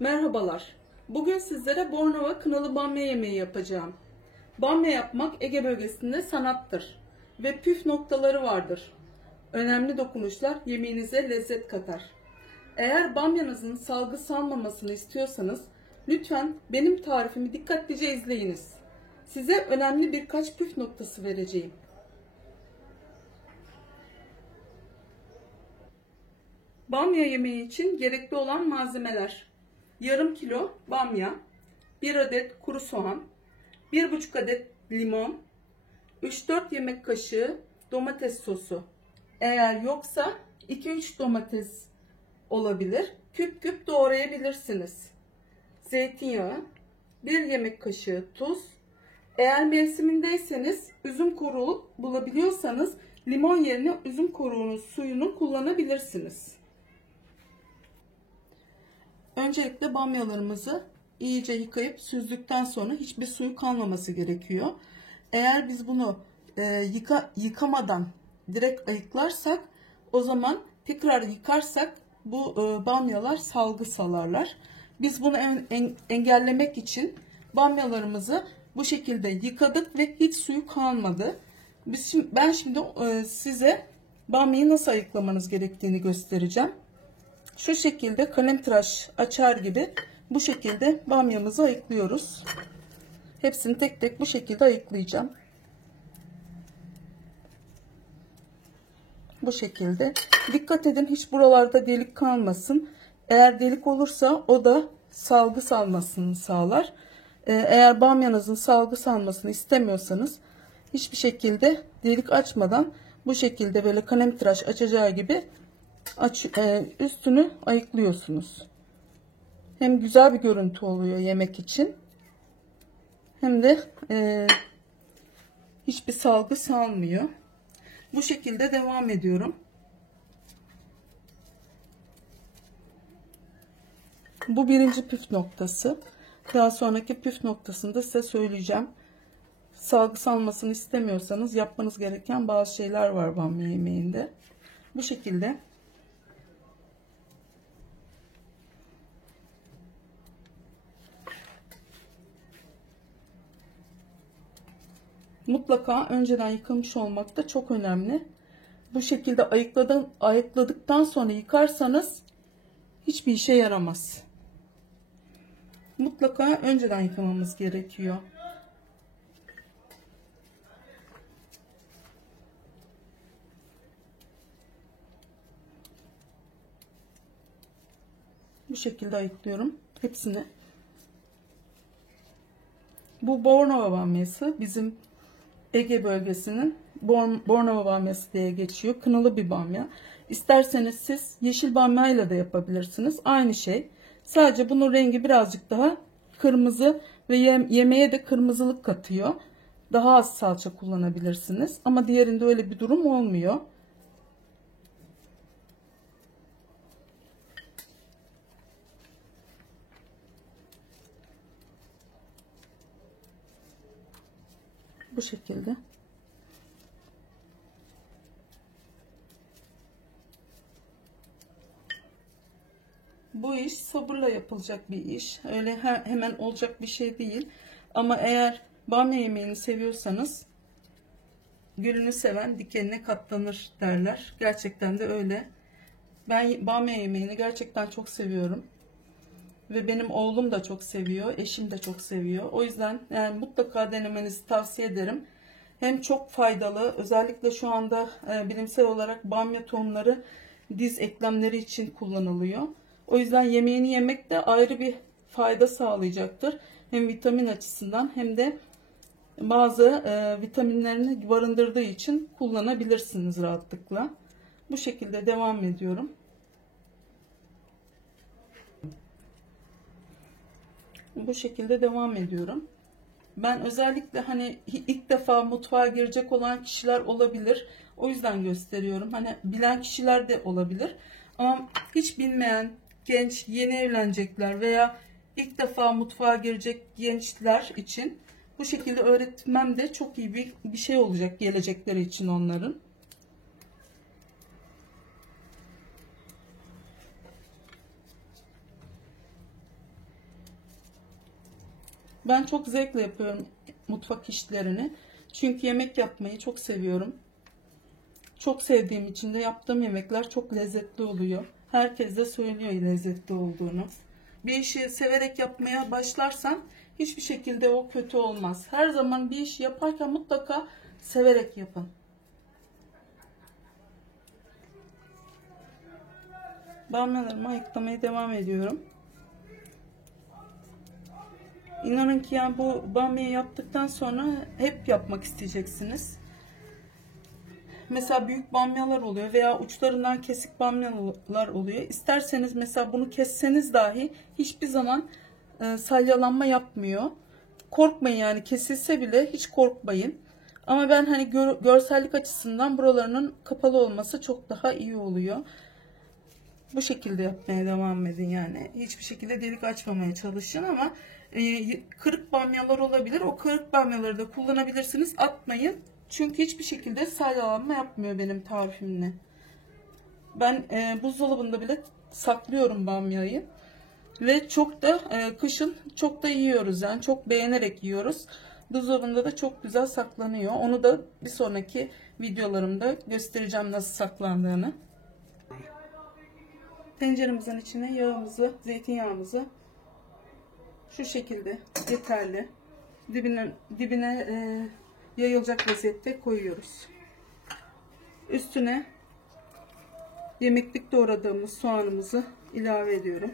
Merhabalar. Bugün sizlere Bornova kınalı bamya yemeği yapacağım. Bamya yapmak Ege bölgesinde sanattır ve püf noktaları vardır. Önemli dokunuşlar yemeğinize lezzet katar. Eğer bamyanızın salgı salmamasını istiyorsanız lütfen benim tarifimi dikkatlice izleyiniz. Size önemli birkaç püf noktası vereceğim. Bamya yemeği için gerekli olan malzemeler: yarım kilo bamya, 1 adet kuru soğan, 1,5 adet limon, 3-4 yemek kaşığı domates sosu. Eğer yoksa 2-3 domates olabilir. Küp küp doğrayabilirsiniz. Zeytinyağı, 1 yemek kaşığı tuz. Eğer mevsimindeyseniz üzüm koruğu bulabiliyorsanız limon yerine üzüm koruğunun suyunu kullanabilirsiniz. Öncelikle bamyalarımızı iyice yıkayıp süzdükten sonra hiçbir suyu kalmaması gerekiyor. Eğer biz bunu yıkamadan direkt ayıklarsak, o zaman tekrar yıkarsak bu bamyalar salgı salarlar. Biz bunu engellemek için bamyalarımızı bu şekilde yıkadık ve hiç suyu kalmadı. Ben şimdi size bamyayı nasıl ayıklamanız gerektiğini göstereceğim. Şu şekilde kalemtıraş açar gibi bu şekilde bamyamızı ayıklıyoruz. Hepsini tek tek bu şekilde ayıklayacağım. Bu şekilde. Dikkat edin, hiç buralarda delik kalmasın. Eğer delik olursa o da salgı salmasını sağlar. Eğer bamyanızın salgı salmasını istemiyorsanız hiçbir şekilde delik açmadan bu şekilde böyle kalemtıraş açacağı gibi üstünü ayıklıyorsunuz. Hem güzel bir görüntü oluyor yemek için, hem de hiçbir salgı salmıyor. Bu şekilde devam ediyorum. Bu birinci püf noktası. Daha sonraki püf noktasını da size söyleyeceğim. Salgı salmasını istemiyorsanız yapmanız gereken bazı şeyler var bamya yemeğinde. Bu şekilde mutlaka önceden yıkamış olmak da çok önemli. Bu şekilde ayıkladıktan sonra yıkarsanız hiçbir işe yaramaz. Mutlaka önceden yıkamamız gerekiyor. Bu şekilde ayıklıyorum hepsini. Bu Bornova bamyası bizim Ege bölgesinin Bornova bamyası diye geçiyor. Kınalı bir bamya. İsterseniz siz yeşil bamyayla da yapabilirsiniz. Aynı şey. Sadece bunun rengi birazcık daha kırmızı ve yemeğe de kırmızılık katıyor. Daha az salça kullanabilirsiniz. Ama diğerinde öyle bir durum olmuyor. Bu şekilde. Bu iş sabırla yapılacak bir iş. Öyle hemen olacak bir şey değil. Ama eğer bamya yemeğini seviyorsanız gülünü seven dikenine katlanır derler. Gerçekten de öyle. Ben bamya yemeğini gerçekten çok seviyorum. Ve benim oğlum da çok seviyor. Eşim de çok seviyor. O yüzden yani mutlaka denemenizi tavsiye ederim. Hem çok faydalı. Özellikle şu anda bilimsel olarak bamya tohumları diz eklemleri için kullanılıyor. O yüzden yemeğini yemek de ayrı bir fayda sağlayacaktır. Hem vitamin açısından hem de bazı vitaminlerini barındırdığı için kullanabilirsiniz rahatlıkla. Bu şekilde devam ediyorum. Bu şekilde devam ediyorum. Ben özellikle hani ilk defa mutfağa girecek olan kişiler olabilir. O yüzden gösteriyorum. Hani bilen kişiler de olabilir. Ama hiç bilmeyen genç, yeni evlenecekler veya ilk defa mutfağa girecek gençler için bu şekilde öğretmem de çok iyi bir şey olacak gelecekleri için onların. Ben çok zevkle yapıyorum mutfak işlerini. Çünkü yemek yapmayı çok seviyorum. Çok sevdiğim için de yaptığım yemekler çok lezzetli oluyor. Herkes de söylüyor lezzetli olduğunu. Bir işi severek yapmaya başlarsan hiçbir şekilde o kötü olmaz. Her zaman bir iş yaparken mutlaka severek yapın. Bamyalarımı ayıklamaya devam ediyorum. İnanın ki yani bu bamyayı yaptıktan sonra hep yapmak isteyeceksiniz. Mesela büyük bamyalar oluyor veya uçlarından kesik bamyalar oluyor. İsterseniz mesela bunu kesseniz dahi hiçbir zaman salyalanma yapmıyor. Korkmayın, yani kesilse bile hiç korkmayın. Ama ben hani görsellik açısından buralarının kapalı olması çok daha iyi oluyor. Bu şekilde yapmaya devam edin yani. Hiçbir şekilde delik açmamaya çalışın ama kırık bamyalar olabilir. O kırık bamyaları da kullanabilirsiniz. Atmayın. Çünkü hiçbir şekilde salyalanma yapmıyor benim tarifimle. Ben buzdolabında bile saklıyorum bamyayı. Ve çok da kışın çok da yiyoruz. Yani çok beğenerek yiyoruz. Buzdolabında da çok güzel saklanıyor. Onu da bir sonraki videolarımda göstereceğim nasıl saklandığını. Tenceremizin içine yağımızı, zeytinyağımızı şu şekilde yeterli dibine yayılacak vaziyette koyuyoruz. Üstüne yemeklik doğradığımız soğanımızı ilave ediyorum.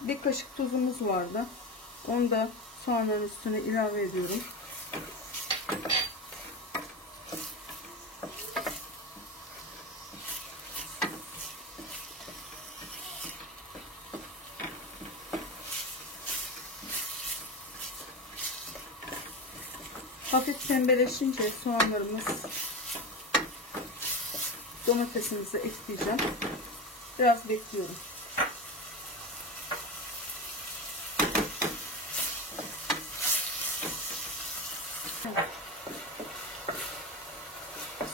Bir kaşık tuzumuz vardı. Onu da soğanların üstüne ilave ediyorum. Hafif pembeleşince soğanlarımız, domatesimizi ekleyeceğim. Biraz bekliyorum.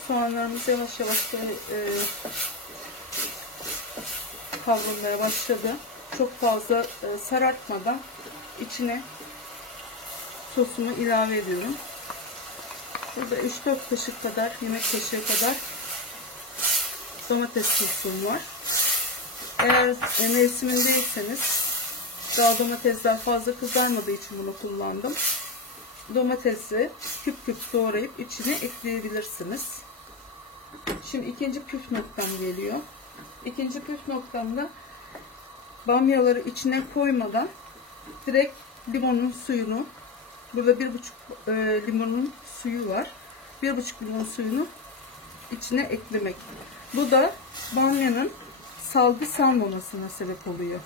Soğanlarımız yavaş yavaş kavrulmaya başladı. Çok fazla sarartmadan içine sosumu ilave ediyorum. Burada 3-4 kaşık kadar, yemek kaşığı kadar domates sosum var. Eğer mevsimindeyseniz, daha domatesler fazla kızarmadığı için bunu kullandım. Domatesi küp küp doğrayıp içine ekleyebilirsiniz. Şimdi ikinci püf noktam geliyor. İkinci püf noktamda bamyaları içine koymadan direkt limonun suyunu, burada 1,5 limonun suyu var. 1,5 limon suyunu içine eklemek. Bu da bamyanın salgı salmamasına sebep oluyor.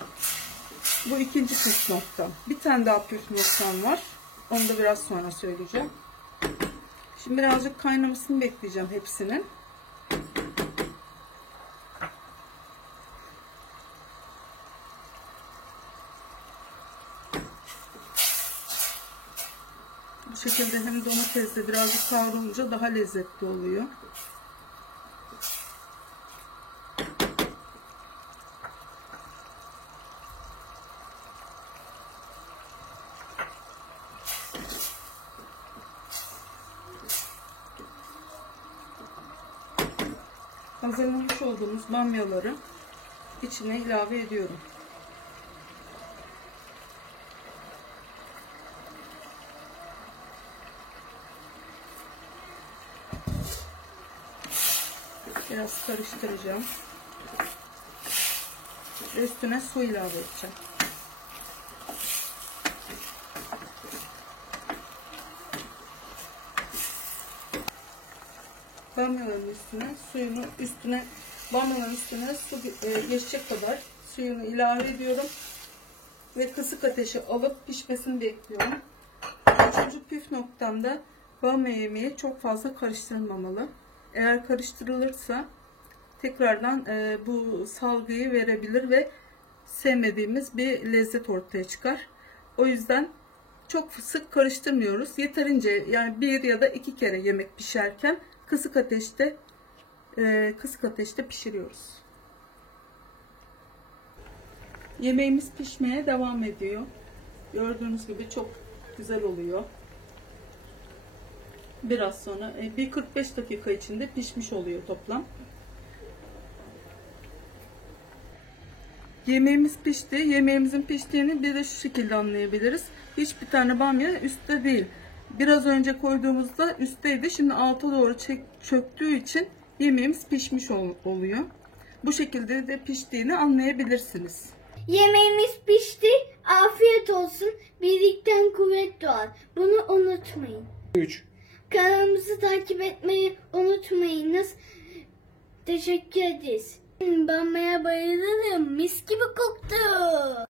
Bu ikinci püf noktam. Bir tane daha püf noktam var. Onu da biraz sonra söyleyeceğim. Şimdi birazcık kaynamasını bekleyeceğim hepsinin. Bu şekilde hem domates de birazcık kavrulunca daha lezzetli oluyor. Hazırlamış olduğumuz bamyaları içine ilave ediyorum. Biraz karıştıracağım. Üstüne su ilave edeceğim. Bamyaların üstüne su geçecek kadar suyunu ilave ediyorum ve kısık ateşe alıp pişmesini bekliyorum. Üçüncü püf noktamda bamya yemeği çok fazla karıştırılmamalı. Eğer karıştırılırsa tekrardan bu salgıyı verebilir ve sevmediğimiz bir lezzet ortaya çıkar. O yüzden çok sık karıştırmıyoruz. Yeterince, yani bir ya da iki kere yemek pişerken kısık ateşte pişiriyoruz. Yemeğimiz pişmeye devam ediyor. Gördüğünüz gibi çok güzel oluyor. Biraz sonra bir 45 dakika içinde pişmiş oluyor toplam. Yemeğimiz pişti. Yemeğimizin piştiğini bir de şu şekilde anlayabiliriz. Hiçbir tane bamya üstte değil. Biraz önce koyduğumuzda üstteydi. Şimdi alta doğru çöktüğü için yemeğimiz pişmiş oluyor. Bu şekilde de piştiğini anlayabilirsiniz. Yemeğimiz pişti. Afiyet olsun. Birlikten kuvvet doğar. Bunu unutmayın. 3. Kanalımızı takip etmeyi unutmayınız. Teşekkür ederiz. Banmaya bayılırım. Mis gibi koktu.